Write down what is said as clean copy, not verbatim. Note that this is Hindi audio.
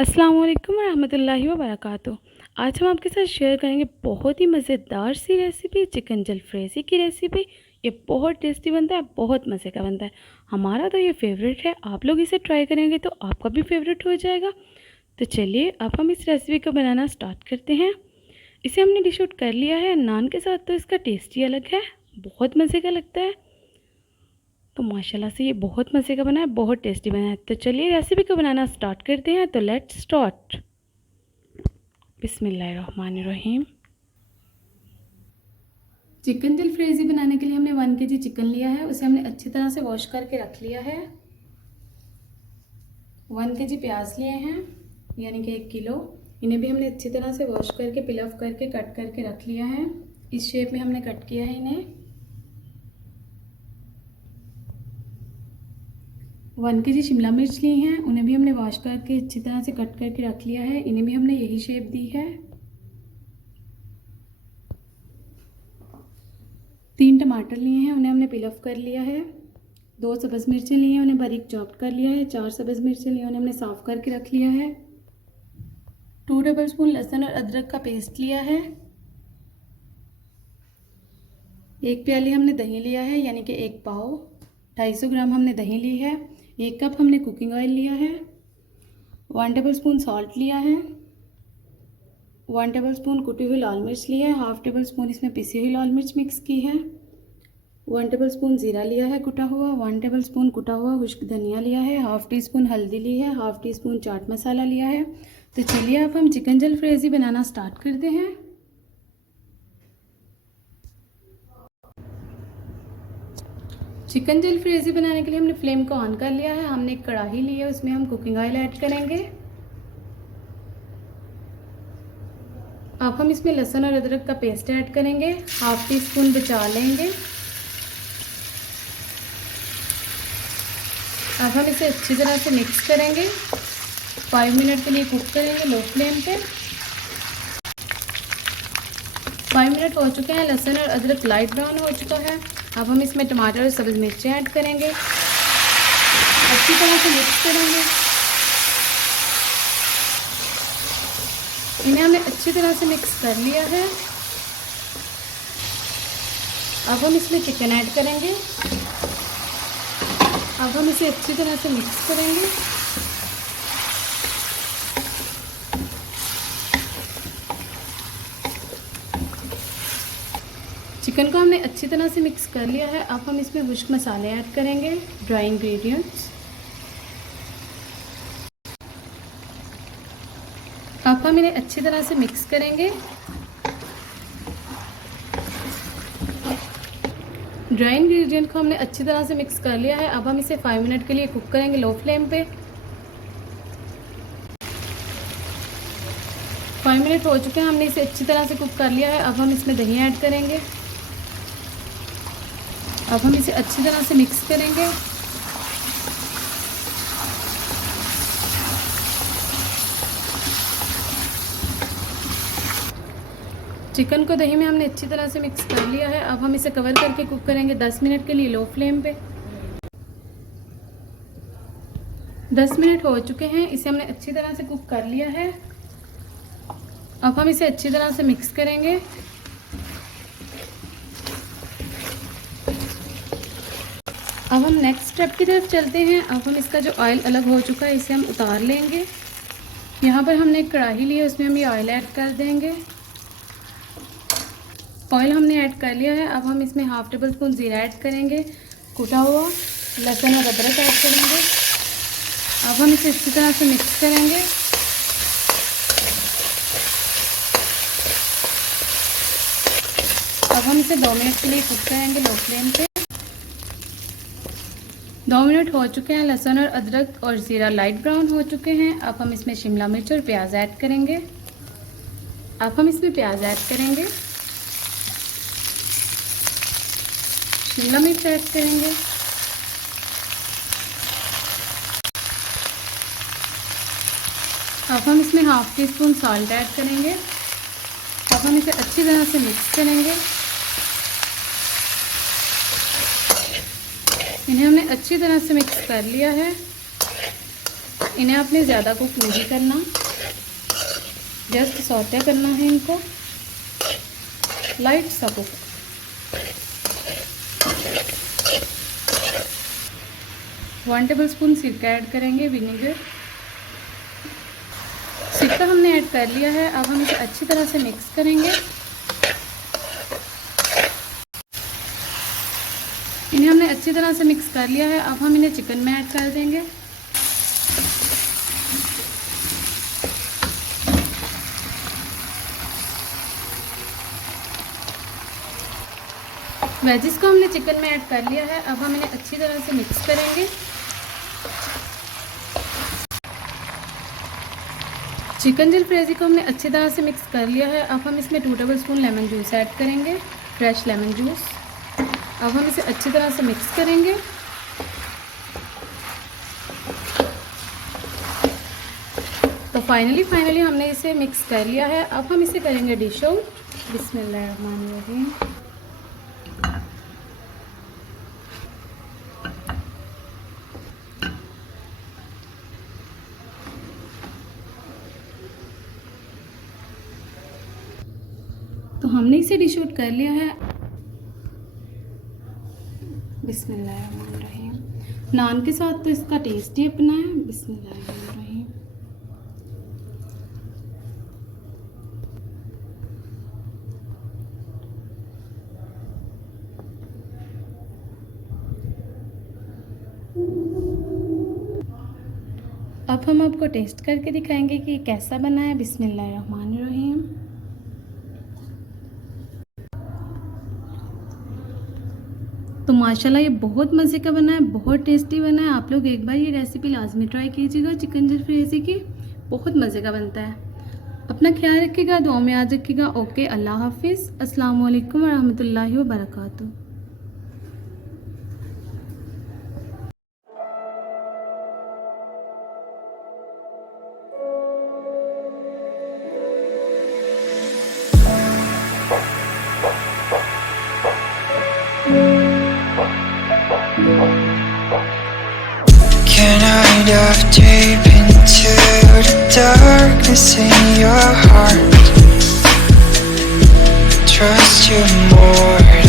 अस्सलाम वालेकुम रहमतुल्लाहि व बरकातुहू। आज हम आपके साथ शेयर करेंगे बहुत ही मज़ेदार सी रेसिपी, चिकन जलफ्रेज़ी की रेसिपी। ये बहुत टेस्टी बनता है, बहुत मज़े का बनता है। हमारा तो ये फेवरेट है, आप लोग इसे ट्राई करेंगे तो आपका भी फेवरेट हो जाएगा। तो चलिए अब हम इस रेसिपी को बनाना स्टार्ट करते हैं। इसे हमने डिश आउट कर लिया है, नान के साथ तो इसका टेस्ट ही अलग है, बहुत मज़े का लगता है। तो माशाल्लाह से ये बहुत मज़े का बना है, बहुत टेस्टी बना है। तो चलिए रेसिपी को बनाना स्टार्ट करते हैं। तो लेट्स स्टार्ट। बिस्मिल्लाहिर्रहमानिर्रहीम। चिकन जलफ्रेज़ी बनाने के लिए हमने 1 kg चिकन लिया है, उसे हमने अच्छी तरह से वॉश करके रख लिया है। 1 kg प्याज लिए हैं, यानी कि 1 किलो। इन्हें भी हमने अच्छी तरह से वॉश करके पिल ऑफ करके कट करके रख लिया है। इस शेप में हमने कट किया है इन्हें। 1 kg शिमला मिर्च ली हैं, उन्हें भी हमने वॉश करके अच्छी तरह से कट करके रख लिया है। इन्हें भी हमने यही शेप दी है। 3 टमाटर लिए हैं, उन्हें हमने पिल ऑफ कर लिया है। 2 सब्ज़ मिर्चें ली हैं, उन्हें बारीक चॉप कर लिया है। 4 सब्ज़ मिर्चें ली हैं, उन्हें हमने साफ़ करके रख लिया है। 2 टेबलस्पून लहसुन और अदरक का पेस्ट लिया है। 1 प्याली हमने दही लिया है, यानी कि 1 पाव। 250 ग्राम हमने दही ली है। 1 कप हमने कुकिंग ऑयल लिया है। 1 टेबलस्पून सॉल्ट लिया है। 1 टेबलस्पून कुटी हुई लाल मिर्च ली है। 1/2 टेबलस्पून इसमें पिसी हुई लाल मिर्च मिक्स की है। 1 टेबलस्पून ज़ीरा लिया है कुटा हुआ। 1 टेबलस्पून कुटा हुआ खुश्क धनिया लिया है। 1/2 टीस्पून हल्दी ली है। 1/2 टीस्पून चाट मसाला लिया है। तो चलिए अब हम चिकन जलफ्रेज़ी बनाना स्टार्ट करते हैं। चिकन जलफ्रेज़ी बनाने के लिए हमने फ्लेम को ऑन कर लिया है। हमने एक कढ़ाई ली है, उसमें हम कुकिंग ऑयल ऐड करेंगे। अब हम इसमें लहसुन और अदरक का पेस्ट ऐड करेंगे। 1/2 टीस्पून बचा लेंगे। अब हम इसे अच्छी तरह से मिक्स करेंगे। 5 मिनट के लिए कुक करेंगे लो फ्लेम पे। 5 मिनट हो चुके हैं, लहसुन और अदरक लाइट ब्राउन हो चुका है। अब हम इसमें टमाटर और सब्ज़ मिर्चें ऐड करेंगे, अच्छी तरह से मिक्स करेंगे। इन्हें हमने अच्छी तरह से मिक्स कर लिया है। अब हम इसमें चिकन ऐड करेंगे। अब हम इसे अच्छी तरह से मिक्स करेंगे। चिकन को हमने अच्छी तरह से मिक्स कर लिया है। अब हम इसमें खुश्क मसाले ऐड करेंगे, ड्राई इंग्रेडिएंट्स। अब हम इन्हें अच्छी तरह से मिक्स करेंगे। ड्राई इंग्रेडिएंट को हमने अच्छी तरह से मिक्स कर लिया है। अब हम इसे 5 मिनट के लिए कुक करेंगे लो फ्लेम पे। 5 मिनट हो चुके हैं, हमने इसे अच्छी तरह से कुक कर लिया है। अब हम इसमें दही ऐड करेंगे। अब हम इसे अच्छी तरह से मिक्स करेंगे। चिकन को दही में हमने अच्छी तरह से मिक्स कर लिया है। अब हम इसे कवर करके कुक करेंगे 10 मिनट के लिए लो फ्लेम पे। 10 मिनट हो चुके हैं, इसे हमने अच्छी तरह से कुक कर लिया है। अब हम इसे अच्छी तरह से मिक्स करेंगे। अब हम नेक्स्ट स्टेप की तरफ चलते हैं। अब हम इसका जो ऑयल अलग हो चुका है, इसे हम उतार लेंगे। यहाँ पर हमने एक कढ़ाई ली है, उसमें हम ये ऑयल ऐड कर देंगे। ऑयल हमने ऐड कर लिया है। अब हम इसमें 1/2 टेबलस्पून ज़ीरा ऐड करेंगे, कुटा हुआ लहसुन और अदरक ऐड करेंगे। अब हम इसे अच्छी तरह से मिक्स करेंगे। अब हम इसे 2 मिनट के लिए कुक करेंगे लो फ्लेम पे। 2 मिनट हो चुके हैं, लहसुन और अदरक और ज़ीरा लाइट ब्राउन हो चुके हैं। अब हम इसमें शिमला मिर्च और प्याज ऐड करेंगे। अब हम इसमें प्याज ऐड करेंगे, शिमला मिर्च ऐड करेंगे। अब हम इसमें 1/2 टीस्पून सॉल्ट ऐड करेंगे। अब हम इसे अच्छी तरह से मिक्स करेंगे। इन्हें हमने अच्छी तरह से मिक्स कर लिया है। इन्हें आपने ज़्यादा कुक नहीं करना, जस्ट सौते करना है इनको, लाइट सा कुक। वन टेबल स्पून सिरका ऐड करेंगे, विनेगर। सिरका हमने ऐड कर लिया है। अब हम इसे अच्छी तरह से मिक्स करेंगे। इन्हें हमने अच्छी तरह से मिक्स कर लिया है। अब हम इन्हें चिकन में ऐड कर देंगे। वेजिस को हमने चिकन में ऐड कर लिया है। अब हम इन्हें अच्छी तरह से मिक्स करेंगे। चिकन जलफ्रेजी को हमने अच्छी तरह से मिक्स कर लिया है। अब हम इसमें 2 table spoon lemon juice add करेंगे, फ्रेश लेमन जूस। अब हम इसे अच्छी तरह से मिक्स करेंगे। तो फाइनली हमने इसे मिक्स कर लिया है। अब हम इसे करेंगे डिश आउट। बिस्मिल्लाहिर्रहमानिर्रहीम। तो हमने इसे डिश आउट कर लिया है। बिस्मिल्लाहिर्रहमानिर्रहीम। नान के साथ तो इसका टेस्ट ही अपना है। बिस्मिल्लाहिर्रहमानिर्रहीम। अब हम आपको टेस्ट करके दिखाएंगे कि कैसा बना है। बिस्मिल्लाहिर्रहमानिर्रहीम। तो माशाल्लाह ये बहुत मज़े का बना है, बहुत टेस्टी बना है। आप लोग एक बार ये रेसिपी लाजमी ट्राई कीजिएगा। चिकन जलफ्रेजी की बहुत मज़े का बनता है। अपना ख्याल रखिएगा, दुआ में याद रखिएगा। ओके, अल्लाह हाफिज़। अस्सलाम वालेकुम रहमतुल्लाहि व बरकातुहू। Can I dive deep into the darkness in your heart? Trust you more